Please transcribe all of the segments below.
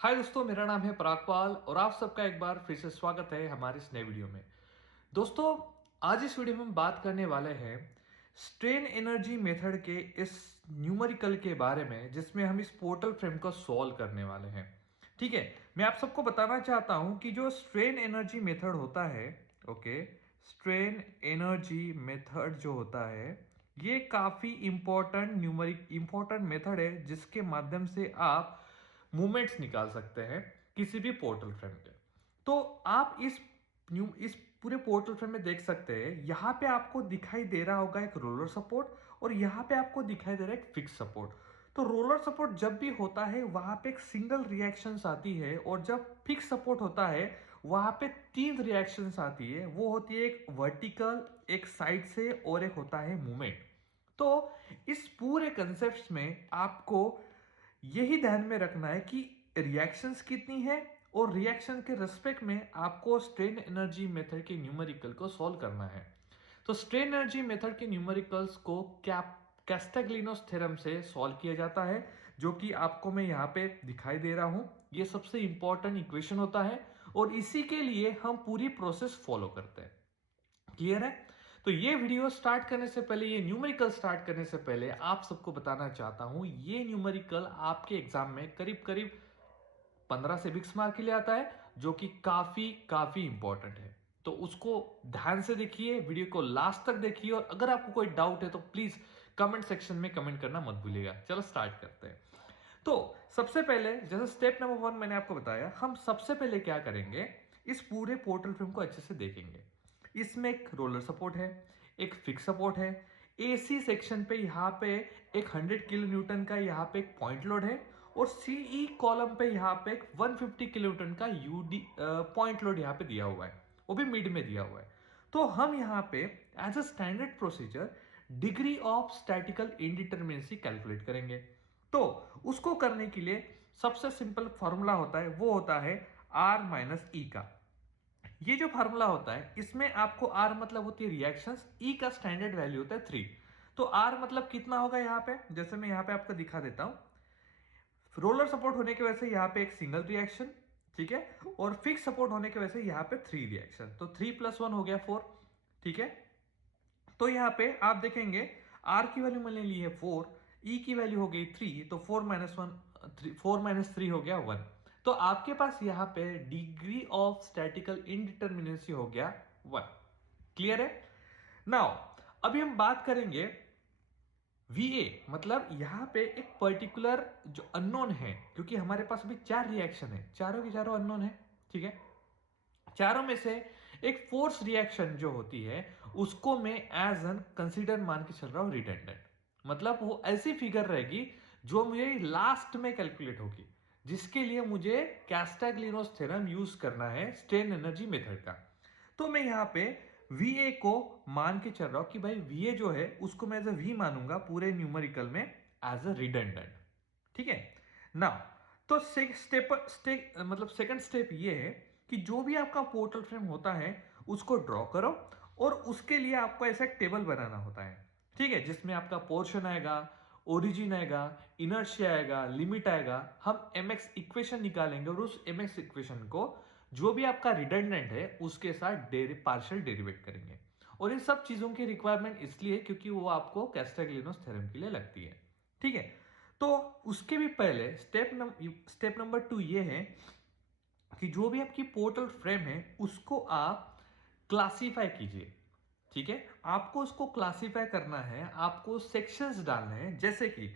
हाय दोस्तों, मेरा नाम है परागपाल और आप सबका एक बार फिर से स्वागत है हमारे इस नए वीडियो में। दोस्तों, आज इस वीडियो में हम बात करने वाले हैं स्ट्रेन एनर्जी मेथड के इस न्यूमेरिकल के बारे में, जिसमें हम इस पोर्टल फ्रेम को सॉल्व करने वाले हैं। ठीक है, मैं आप सबको बताना चाहता हूं कि जो स्ट्रेन एनर्जी मेथड होता है, ओके, स्ट्रेन एनर्जी मेथड जो होता है, ये काफी इंपॉर्टेंट मेथड है जिसके माध्यम से आप मूवमेंट्स निकाल सकते हैं किसी भी पोर्टल फ्रेम के। तो आप इस पूरे पोर्टल फ्रेम में देख सकते हैं, यहां पे आपको दिखाई दे रहा होगा एक रोलर सपोर्ट और यहां पे आपको दिखाई दे रहा है एक फिक्स सपोर्ट। तो रोलर सपोर्ट जब भी होता है वहां पे एक सिंगल रिएक्शंस आती है, और जब फिक्स सपोर्ट होता है वहां पे तीन रिएक्शंस आती है। वो होती है एक वर्टिकल, एक साइड से, और एक होता है मूवमेंट। तो इस पूरे कंसेप्ट में आपको यही ध्यान में रखना है कि रिएक्शंस कितनी है, और रिएक्शन के रेस्पेक्ट में आपको स्ट्रेन एनर्जी मेथड के न्यूमेरिकल को सॉल्व करना है। तो स्ट्रेन एनर्जी मेथड के न्यूमेरिकल्स को कैस्टाग्लिनोस थ्योरम से सॉल्व किया जाता है, जो कि आपको मैं यहां पे दिखाई दे रहा हूं। ये सबसे इंपॉर्टेंट इक्वेशन होता है और इसी के लिए हम पूरी प्रोसेस फॉलो करते हैं। क्लियर है? तो ये वीडियो स्टार्ट करने से पहले, ये न्यूमेरिकल स्टार्ट करने से पहले आप सबको बताना चाहता हूं, ये न्यूमेरिकल आपके एग्जाम में करीब करीब 15 से 20 मार्क के लिए आता है, जो कि काफी काफी इंपॉर्टेंट है। तो उसको ध्यान से देखिए, वीडियो को लास्ट तक देखिए, और अगर आपको कोई डाउट है तो प्लीज कमेंट सेक्शन में कमेंट करना मत भूलिएगा। चलो स्टार्ट करते हैं। तो सबसे पहले, जैसे स्टेप नंबर 1 मैंने आपको बताया, हम सबसे पहले क्या करेंगे, इस पूरे पोर्टल फ्रेम को अच्छे से देखेंगे। इसमें एक रोलर सपोर्ट है, एक फिक्स सपोर्ट है, एसी सेक्शन पे यहाँ पे एक 100 किलो न्यूटन का यहाँ पे एक पॉइंट लोड है, और सीई कॉलम पे यहाँ पे एक 150 किलो न्यूटन का यूडी पॉइंट लोड यहाँ पे दिया हुआ है, वो भी मिड में दिया हुआ है। तो हम यहाँ पे as a standard procedure degree of statical indeterminacy calculate करेंगे। तो उसको करने के लिए सबसे सिंपल फॉर्मूला होता है, वो होता है आर माइनस ई का। ये जो फार्मूला होता है, इसमें आपको आर मतलब होती है रिएक्शंस, ई का स्टैंडर्ड वैल्यू होता है 3। तो आर मतलब कितना होगा यहाँ पे, जैसे मैं यहाँ पे आपको दिखा देता हूं। रोलर सपोर्ट होने की वजह से यहाँ पे एक सिंगल रिएक्शन, ठीक है, और फिक्स सपोर्ट होने की वजह से यहाँ पे 3 रिएक्शन, तो 3 + 1 हो गया 4। ठीक है, तो यहाँ पे आप देखेंगे आर की वैल्यू मैंने ली है 4, ई की वैल्यू हो गई 3, तो 4 - 3 हो गया 1। तो आपके पास यहां पे डिग्री ऑफ स्टैटिकल इनडिटर्मिनेसी हो गया 1। क्लियर है? नाउ अभी हम बात करेंगे VA, मतलब यहां पे एक पर्टिकुलर जो अननोन है, क्योंकि हमारे पास अभी 4 रिएक्शन है, चारों की चारों अननोन है। ठीक है, चारों में से एक फोर्स रिएक्शन जो होती है उसको मैं एज एन कंसीडर मान के चल रहा हूं रिडंडेंट। मतलब वो ऐसी फिगर रहेगी जो मुझे लास्ट में कैलकुलेट होगी, जिसके लिए मुझे कैस्टाग्लिनोस थ्योरम यूज करना है स्ट्रेन एनर्जी मेथड का। तो मैं यहां पे VA को मान के चल रहा हूं कि भाई VA जो है उसको मैं एज अ V मानूंगा पूरे न्यूमेरिकल में एज अ रिडंडेंट। ठीक है ना? तो मतलब सेकंड स्टेप ये है कि जो भी आपका पोर्टल फ्रेम होता है उसको ड्रॉ करो, और उसके लिए आपको ऐसा एक टेबल बनाना होता है। ठीक है, जिसमें आपका पोर्शन आएगा, ओरिजिन आएगा, इनर्शिया आएगा, लिमिट आएगा। हम mx इक्वेशन निकालेंगे, और उस mx इक्वेशन को जो भी आपका रिडंडेंट है उसके साथ पार्शियल डेरिवेट करेंगे। और इन सब चीजों की रिक्वायरमेंट इसलिए क्योंकि वो आपको कैस्टाग्लिनोस थ्योरम के लिए लगती है। ठीक है, तो उसके भी पहले स्टेप नंबर 2 ये है कि जो भी आपकी पोर्टल फ्रेम है उसको आप क्लासिफाई कीजिए। ठीक है, आपको उसको क्लासिफाई करना है, आपको सेक्शंस डालने हैं। जैसे कि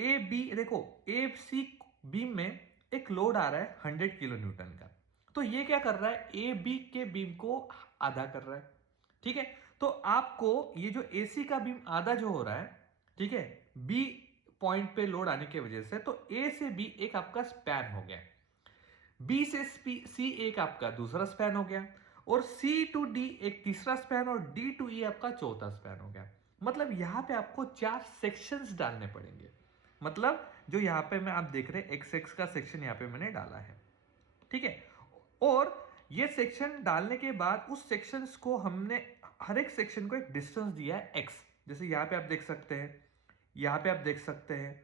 ए बी, देखो ए सी बीम में एक लोड आ रहा है 100 किलो न्यूटन का। तो ये क्या कर रहा है, ए बी के बीम को आधा कर रहा है। ठीक है, तो आपको ये जो एसी का बीम आधा जो हो रहा है, ठीक है, बी पॉइंट पे लोड आने की वजह से, तो ए से बी एक आपका स्पैन हो गया, बी से सी एक आपका दूसरा स्पैन हो गया, और सी टू डी एक तीसरा स्पैन, और डी टू ई आपका चौथा स्पैन हो गया। मतलब यहां पे आपको 4 सेक्शंस डालने पड़ेंगे। मतलब जो यहां पे मैं आप देख रहे हैं एक्स एक्स का सेक्शन यहां पे मैंने डाला है। ठीक है, और ये सेक्शन डालने के बाद उस सेक्शंस को हमने हर एक सेक्शन को एक डिस्टेंस दिया है एक्स। जैसे यहां पे आप देख सकते हैं, यहां पे आप देख सकते हैं,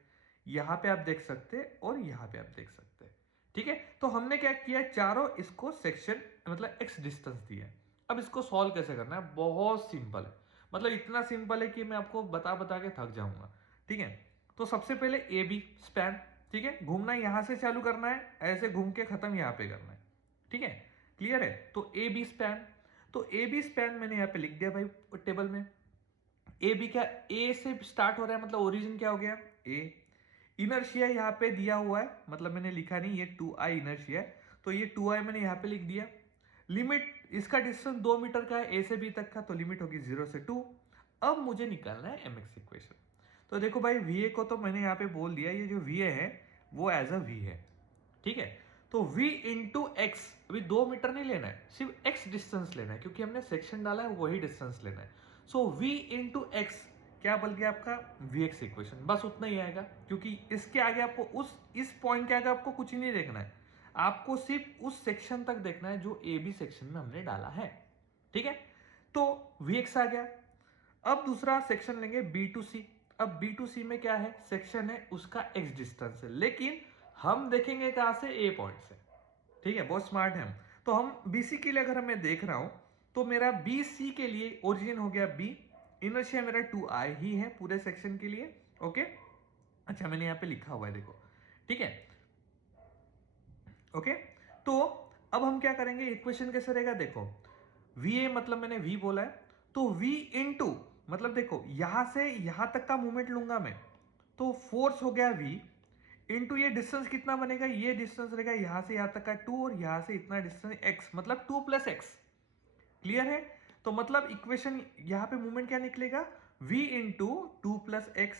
यहां पे आप देख सकते हैं, और यहां पे आप देख सकते हैं। ठीक है, तो हमने क्या किया, चारों इसको सेक्शन मतलब x डिस्टेंस दिया है। अब इसको सॉल्व कैसे करना है, बहुत सिंपल है, मतलब इतना सिंपल है कि मैं आपको बता बता के थक जाऊंगा। ठीक है, तो सबसे पहले ए बी स्पैन, ठीक है, घूमना यहां से चालू करना है, ऐसे घूम के खत्म यहां पे करना है। ठीक है, क्लियर है। तो ए बी स्पैन, तो ए बी स्पैन मैंने यहां पे लिख दिया भाई टेबल में। ए बी क्या, ए से स्टार्ट हो रहा है, मतलब ओरिजिन क्या हो गया ए। इनर्शिया यहाँ पे दिया हुआ है, मतलब मैंने लिखा नहीं, ये 2i इनर्शिया है, तो ये 2i मैंने यहाँ पे लिख दिया। लिमिट, इसका डिस्टेंस 2 मीटर का है ए से बी तक का, तो लिमिट होगी 0 से 2। अब मुझे निकालना है mx इक्वेशन। तो देखो भाई va को तो मैंने यहाँ पे बोल दिया, ये जो va है वो एज अ v है। ठीक है, तो v इंटू एक्स, अभी 2 मीटर नहीं लेना है, सिर्फ x डिस्टेंस लेना है, क्योंकि हमने सेक्शन डाला है वही डिस्टेंस लेना है। सो v इंटू एक्स क्या बन गया आपका vx इक्वेशन, बस उतना ही आएगा, क्योंकि इसके आगे आपको इस पॉइंट के आगे आपको कुछ ही नहीं देखना है, आपको सिर्फ उस सेक्शन तक देखना है जो ए बी सेक्शन में हमने डाला है। ठीक है, तो vx आ गया। अब दूसरा सेक्शन लेंगे बी टू सी। अब बी टू सी में क्या है, सेक्शन है उसका x डिस्टेंस है, लेकिन हम देखेंगे कहां से, ए पॉइंट से। ठीक है, बहुत स्मार्ट है हम। तो हम बीसी के लिए अगर मैं देख रहा हूं, तो मेरा बी सी के लिए ओरिजिन हो गया बी, इनर्शिया मेरा 2i ही है पूरे सेक्शन के लिए। ओके, अच्छा मैंने यहां पे लिखा हुआ है देखो। ठीक है, ओके, तो अब हम क्या करेंगे, इक्वेशन कैसे रहेगा देखो, va मतलब मैंने v बोला है, तो v इंटू, मतलब देखो यहां से यहां तक का मूवमेंट लूंगा मैं, तो फोर्स हो गया v इंटू ये डिस्टेंस कितना बनेगा, ये डिस्टेंस रहेगा यहां से यहां तक का 2, और यहां से इतना डिस्टेंस x, मतलब 2 प्लस एक्स। क्लियर है, तो मतलब इक्वेशन यहां पे मूवमेंट क्या निकलेगा, v इंटू 2 प्लस एक्स।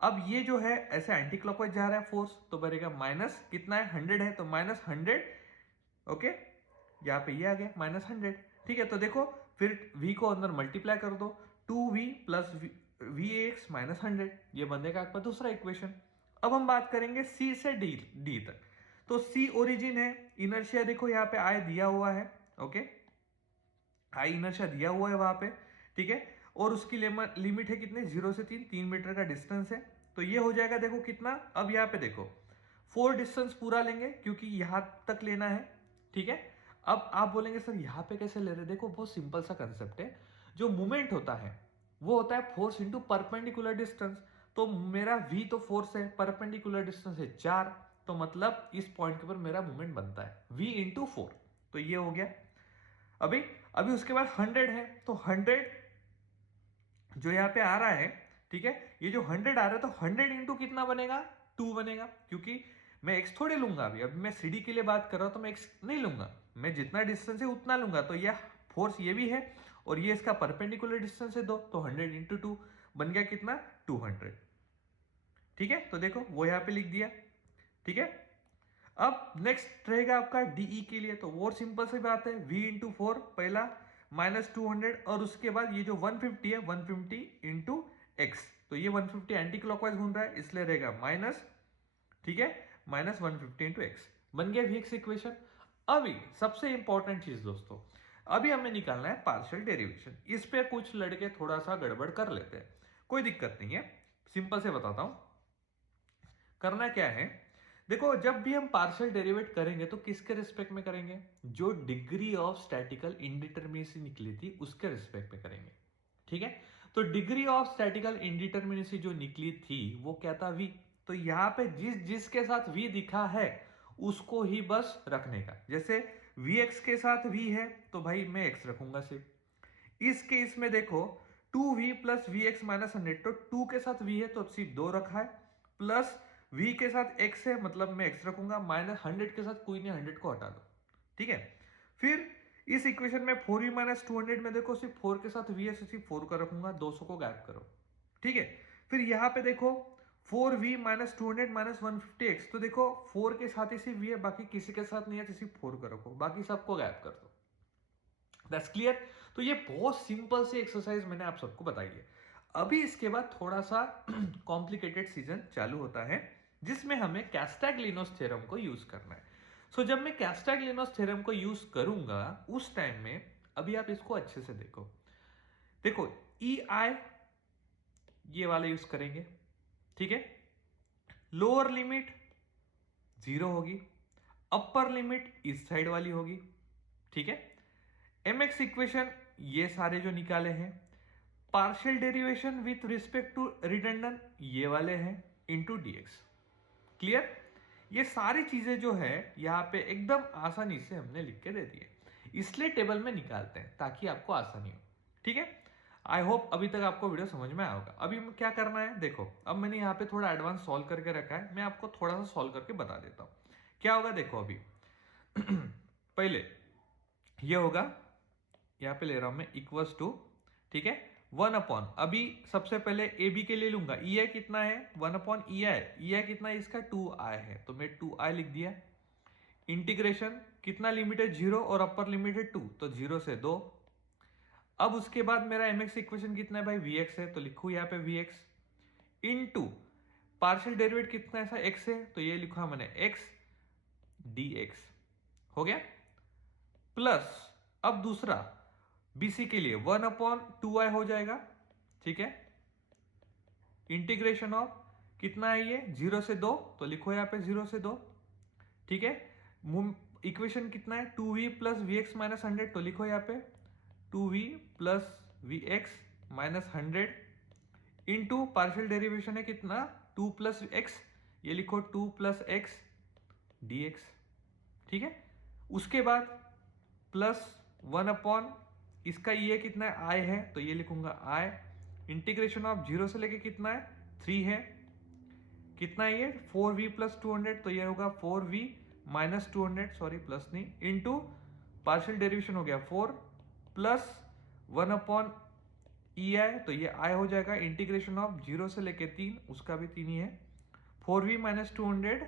अब ये जो है ऐसे एंटी क्लॉकवाइज जा रहा है फोर्स, तो बनेगा माइनस कितना है 100 है, तो माइनस 100। ओके, यहाँ पे ये आ गया -100। ठीक है, तो देखो फिर v को अंदर मल्टीप्लाई कर दो, 2v plus v x minus 100, ये बनेगा आपका दूसरा इक्वेशन। अब हम बात करेंगे c से d तक। तो c ओरिजिन है, इनर्शिया देखो यहाँ पे i दिया हुआ है। ओके, i इनर्शिया दिया हुआ है वहां पे। ठीक है, और उसकी लिमिट है कितने, 0 से 3 मीटर का डिस्टेंस है, तो ये हो जाएगा देखो कितना। अब यहाँ पे देखो 4 डिस्टेंस पूरा लेंगे, क्योंकि यहां तक लेना है। ठीक है, अब आप बोलेंगे सर यहां पे कैसे ले रहे, देखो बहुत सिंपल सा कंसेप्ट है, जो मूवमेंट होता है वो होता है फोर्स इंटू परपेंडिकुलर डिस्टेंस। तो मेरा v तो फोर्स है, परपेंडिकुलर डिस्टेंस है 4, तो मतलब इस पॉइंट के ऊपर मेरा मूवमेंट बनता है v इंटू 4, तो ये हो गया। अभी अभी उसके बाद 100 है, तो 100 जो यहाँ पे आ रहा है, ठीक है, ये जो 100 आ रहा है, तो 100 इंटू कितना बनेगा, 2 बनेगा, क्योंकि मैं x थोड़े लूंगा अभी मैं सीडी के लिए बात कर रहा हूं, तो मैं x नहीं लूंगा, मैं जितना डिस्टेंस है उतना लूंगा। तो यह फोर्स ये भी है, और ये इसका परपेंडिकुलर डिस्टेंस है 2, तो 100 इंटू 2 बन गया कितना, 200। ठीक है, तो देखो वो यहाँ पे लिख दिया। ठीक है, अब नेक्स्ट रहेगा आपका डीई के लिए, तो वो सिंपल सी बात है, v इंटू 4 पहला -200, और उसके बाद ये जो 150 है 150 इंटू एक्स, तो ये 150 एंटी क्लॉकवाइज घूम रहा है, इसलिए रहेगा माइनस। ठीक है, -150 इंटू एक्स बन गया vx इक्वेशन। अभी सबसे इंपॉर्टेंट चीज दोस्तों, अभी हमें निकालना है पार्शियल डेरिवेशन। इस पे कुछ लड़के थोड़ा सा गड़बड़ कर लेते हैं, कोई दिक्कत नहीं है, सिंपल से बताता हूं करना क्या है। देखो जब भी हम पार्शियल डेरिवेट करेंगे तो किसके रिस्पेक्ट में करेंगे, जो डिग्री ऑफ स्टैटिकल इंडिटरमिनेसी निकली थी उसके रिस्पेक्ट में करेंगे। ठीक है, तो डिग्री ऑफ स्टैटिकल इंडिटरमिनेसी जो निकली थी वो क्या था, v। तो यहां पे जिसके साथ v दिखा है उसको ही बस रखने का, जैसे vx के साथ v है तो भाई मैं x रखूंगा सिर्फ। इस केस में देखो 2v plus v x minus 100, तो 2 के साथ v है तो सिर्फ 2 रखा है, प्लस v के साथ x है मतलब मैं x रखूंगा, माइनस 100 के साथ कोई नहीं, 100 को हटा दो। ठीक है, फिर इस इक्वेशन में 4v माइनस 200 में देखो सिर्फ 4 के साथ v है, सिर्फ 4 का रखूंगा, 200 को गायब करो। ठीक है, फिर यहां पे देखो 4v माइनस 200 माइनस 150x, तो देखो 4 के साथ ही सिर्फ v है, बाकी किसी के साथ नहीं है, तो सिर्फ 4 का रखो, बाकी सबको गायब कर दो। That's clear. तो ये बहुत सिंपल सी एक्सरसाइज मैंने आप सबको बताई है। अभी इसके बाद थोड़ा सा कॉम्प्लिकेटेड सीजन चालू होता है, जिसमें हमें कैस्टाग्लिनोस थ्योरम को यूज करना है। सो जब मैं कैस्टाग्लिनोस थ्योरम को यूज करूंगा उस टाइम में, अभी आप इसको अच्छे से देखो, देखो ई आई ये वाला यूज करेंगे। ठीक है, लोअर लिमिट 0 होगी, अपर लिमिट इस साइड वाली होगी, ठीक है। mx इक्वेशन ये सारे जो निकाले हैं, partial derivation with respect to redundant ये वाले हैं इनटू dx। क्लियर? ये सारी चीजें जो है यहां पे एकदम आसानी से हमने लिख के दे दिए, इसलिए टेबल में निकालते हैं ताकि आपको आसानी हो, ठीक है। आई होप अभी तक आपको वीडियो समझ में आया होगा। अभी क्या करना है देखो, अब मैंने यहाँ पे थोड़ा एडवांस सॉल्व करके रखा है, मैं आपको थोड़ा सा सॉल्व करके बता देता हूं क्या होगा। देखो अभी पहले ये होगा, यहां पे ले रहा हूं मैं इक्वल्स टू, ठीक है, 1 अभी सबसे पहले ए बी के लिए लूंगा। ई आई कितना है 1 ई आई, ई आई कितना है इसका 2i है, तो मैं 2i लिख दिया। इंटीग्रेशन कितना लिमिट है 0 और अपर लिमिट है 2, तो 0 से 2। अब उसके बाद मेरा mx इक्वेशन कितना है भाई vx है, तो लिखू यहां पे vx इनटू पार्शियल डेरिवेटिव कितना है, ऐसा x है, तो ये लिखा मैंने x dx हो गया। प्लस अब दूसरा BC के लिए 1/2i हो जाएगा, ठीक है। इंटीग्रेशन ऑफ कितना है ये 0 से 2, तो लिखो यहां पे 0 से 2, ठीक है। इक्वेशन कितना है 2v plus v x minus 100, तो लिखो यहां पे 2v plus v x minus 100 into partial derivation है कितना 2 प्लस एक्स, ये लिखो 2 प्लस एक्स dx, ठीक है। उसके बाद प्लस 1 इसका ये कितना है i है, तो ये लिखूंगा i। इंटीग्रेशन ऑफ 0 से लेके कितना है 3 है, कितना है ये 4v प्लस 200, तो ये होगा 4v माइनस 200, सॉरी प्लस नहीं, इंटू पार्शियल डेरिवेशन हो गया 4 प्लस 1/ei, तो ये i हो जाएगा। इंटीग्रेशन ऑफ 0 से लेके 3, उसका भी 3 ही है, 4v माइनस 200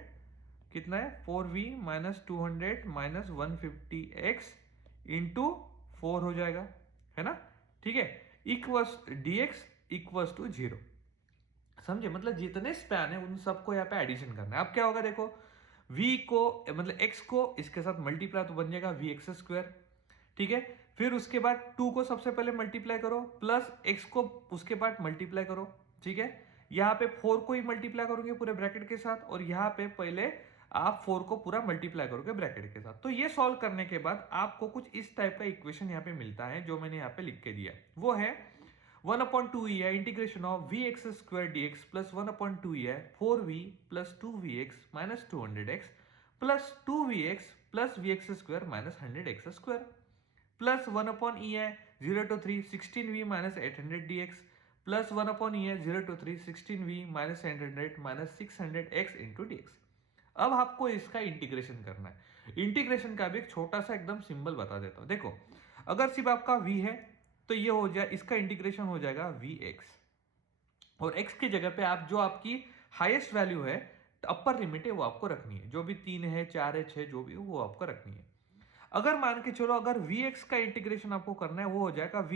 कितना है 4v minus 200 minus 150x into 4 हो जाएगा, है ना, ठीक है। इक्वल्स dx इक्वल्स टू 0, समझे, मतलब जितने स्पैन है उन सबको यहाँ पे एडिशन करना है। अब क्या होगा देखो, v को मतलब x को इसके साथ मल्टीप्लाई तो बन जाएगा vx स्क्वायर, ठीक है। फिर उसके बाद 2 को सबसे पहले मल्टीप्लाई करो, प्लस x को उसके बाद मल्टीप्लाई करो, ठीक है। यहाँ पे 4 को ही मल्टीप्लाई करोगे पूरे ब्रैकेट के साथ, और यहाँ पे पहले आप 4 को पूरा मल्टीप्लाई करोगे ब्रैकेट के साथ। तो ये सॉल्व करने के बाद आपको कुछ इस टाइप का इक्वेशन यहाँ पे मिलता है, जो मैंने यहाँ पे लिख के दिया, वो है 1/2ei integration of vx square dx plus 1/2ei 4v plus 2vx minus 200x plus 2vx plus vx square minus 100x square plus 1/ei 0 to 3 16v minus 800 dx plus 1/ei 0 to 3 16v minus 800 minus 600x into dx। अब आपको इसका integration करना है। Integration का भी एक छोटा सा एकदम सिंबल बता देता हूं। देखो अगर सिर्फ आपका v है तो ये हो जाए, इसका इंटीग्रेशन हो जाएगा vx, और x की जगह पे आप जो आपकी हाईएस्ट वैल्यू है अपर लिमिट है वो आपको रखनी है, जो भी 3 है 4 है 6 जो भी है वो आपको रखनी है। अगर मान के चलो अगर vx का इंटीग्रेशन आपको करना है वो हो जाएगा v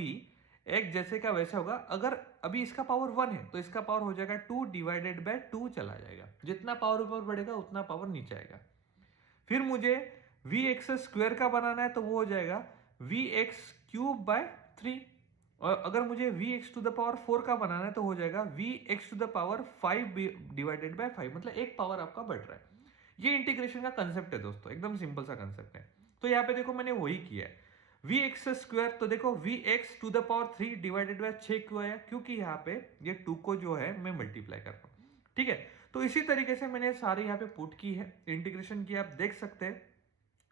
एक जैसे का वैसा होगा। अगर अभी इसका पावर 1 है तो इसका पावर हो जाएगा 2 डिवाइडेड बाय 2 चला जाएगा, जितना पावर ऊपर बढ़ेगा उतना पावर नीचे आएगा। फिर मुझे vx स्क्वायर का बनाना है तो वो हो जाएगा vx क्यूब बाय 3, और अगर मुझे vx टू द पावर 4 का बनाना है तो हो जाएगा vx to the power 5 divided by 5, मतलब एक पावर आपका बढ़ रहा है। ये इंटीग्रेशन का कंसेप्ट है दोस्तों, एकदम सिंपल सा कंसेप्ट है। तो यहाँ पे देखो मैंने वही किया है vx स्क्वायर, तो देखो vx to the power 3 divided by 6 क्यों आया, क्योंकि यहाँ पे ये 2 को जो है मैं मल्टीप्लाई कर रहा हूँ, ठीक है। तो इसी तरीके से मैंने सारे यहाँ पे पुट की है, इंटीग्रेशन की, आप देख सकते हैं।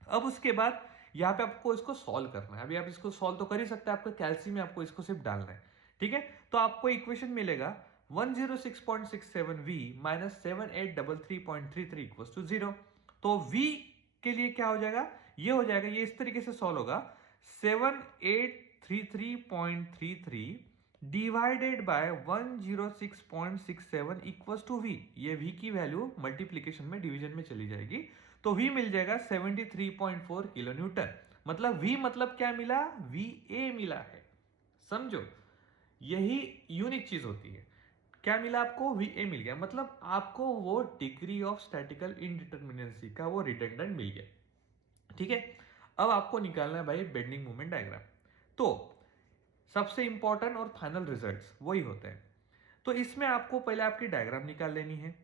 अब उसके बाद यहाँ पे आपको इसको सॉल्व करना है। अभी आप इसको सॉल्व तो कर ही सकते हैं, आपको कैल्सी में आपको इसको सिर्फ डालना है, ठीक है। तो आपको इक्वेशन मिलेगा 106.67v माइनस 7833.33 इक्वल्स टू 0। तो v के लिए क्या हो जाएगा, ये हो जाएगा, ये इस तरीके से सॉल्व होगा 7833.33 divided by 106.67 equals to v। ये v की वैल्यू मल्टीप्लीकेशन में डिवीजन में चली जाएगी, तो v मिल जाएगा 73.4 किलो न्यूटन। मतलब v मतलब क्या मिला, va मिला है, समझो यही यूनिक चीज होती है। क्या मिला आपको, va मिल गया, मतलब आपको वो डिग्री ऑफ स्टैटिकल इनडिटरमिनेंसी का वो रिडंडेंट मिल गया, ठीक है। अब आपको निकालना है भाई बेंडिंग मोमेंट डायग्राम। तो सबसे इंपॉर्टेंट और फाइनल रिजल्ट्स वही होते हैं। तो इसमें आपको पहले आपकी डायग्राम निकाल लेनी है,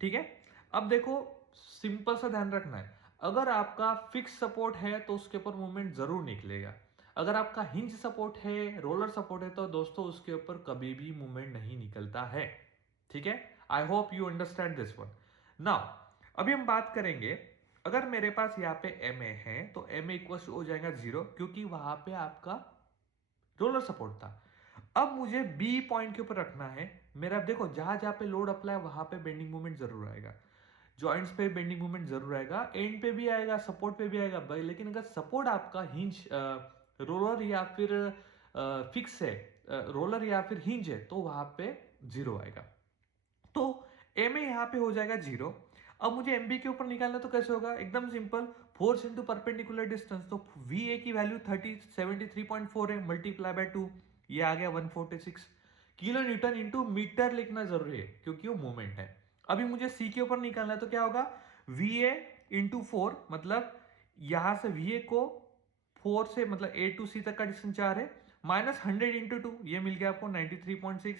ठीक है। अब देखो सिंपल सा ध्यान रखना है, अगर आपका फिक्स सपोर्ट है तो उसके ऊपर मूवमेंट जरूर निकलेगा। अगर आपका हिंज सपोर्ट है, रोलर सपोर्ट है, तो दोस्तों उसके ऊपर कभी भी मूवमेंट नहीं निकलता है। ठीक है, I hope you understand this one. Now अभी हम बात करेंगे, अगर मेरे पास यहाँ पे एम ए है तो एम ए इक्वल हो जाएगा 0, क्योंकि वहां पे आपका रोलर सपोर्ट था। अब मुझे बी पॉइंट के ऊपर रखना है मेरा। देखो जहां जहां पे लोड अप्लाई वहां पे बेंडिंग मूवमेंट जरूर आएगा, जॉइंट्स पे बेंडिंग मूवमेंट जरूर आएगा, एंड पे भी आएगा, सपोर्ट पे भी आएगा भाई। लेकिन अगर सपोर्ट आपका हिंज रोलर या फिर फिक्स है, रोलर या फिर हिंज है, तो वहां पे 0 आएगा। तो एम ए यहाँ पे हो जाएगा 0। अब मुझे एम बी के ऊपर निकालना, तो कैसे होगा? एकदम simple, force into perpendicular distance. तो वी ए की वैल्यू 73.4 है, मल्टीप्लाई बाय 2, ये आ गया 146 किलो न्यूटन इंटू मीटर लिखना जरूरी है क्योंकि वो मूवमेंट है। अभी मुझे सी के ऊपर निकालना है, तो क्या होगा? वी ए इंटू 4, मतलब यहां से वी ए को 4 से, मतलब ए टू सी तक का डिस्टेंस 4 है, माइनस 100 इंटू 2, ये मिल गया आपको 93.6।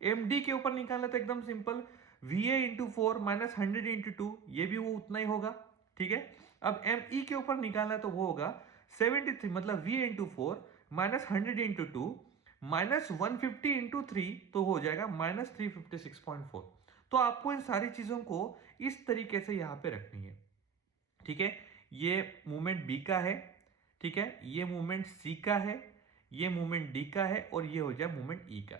एम डी के ऊपर निकालना तो एकदम simple, V A into 4 minus 100 into 2, ये भी वो उतना ही होगा। ठीक है, अब एम ई के ऊपर निकालना तो वो होगा 73, मतलब V A into 4 minus 100 into 2 minus 150 into 3, तो हो जाएगा माइनस 356.4। तो आपको इन सारी चीजों को इस तरीके से यहां पे रखनी है। ठीक है, ये मूवमेंट बी का है, ठीक है, ये मूवमेंट सी का है, ये मूवमेंट डी का है, और ये हो जाए मूवमेंट ई का।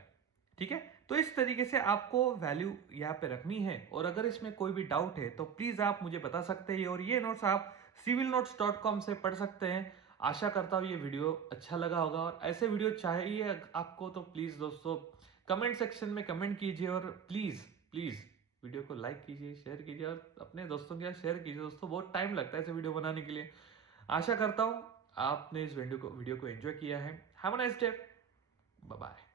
ठीक है, तो इस तरीके से आपको वैल्यू यहाँ पे रखनी है। और अगर इसमें कोई भी डाउट है तो प्लीज आप मुझे बता सकते हैं, और ये नोट्स आप civilnotes.com से पढ़ सकते हैं। आशा करता हूँ ये वीडियो अच्छा लगा होगा, और ऐसे वीडियो चाहिए आपको तो प्लीज दोस्तों कमेंट सेक्शन में कमेंट कीजिए, और प्लीज प्लीज वीडियो को लाइक कीजिए, शेयर कीजिए, और अपने दोस्तों के साथ शेयर कीजिए। दोस्तों बहुत टाइम लगता है ऐसे वीडियो बनाने के लिए। आशा करता हूँ आपने इस वीडियो को एंजॉय किया है। Have a nice day, bye bye.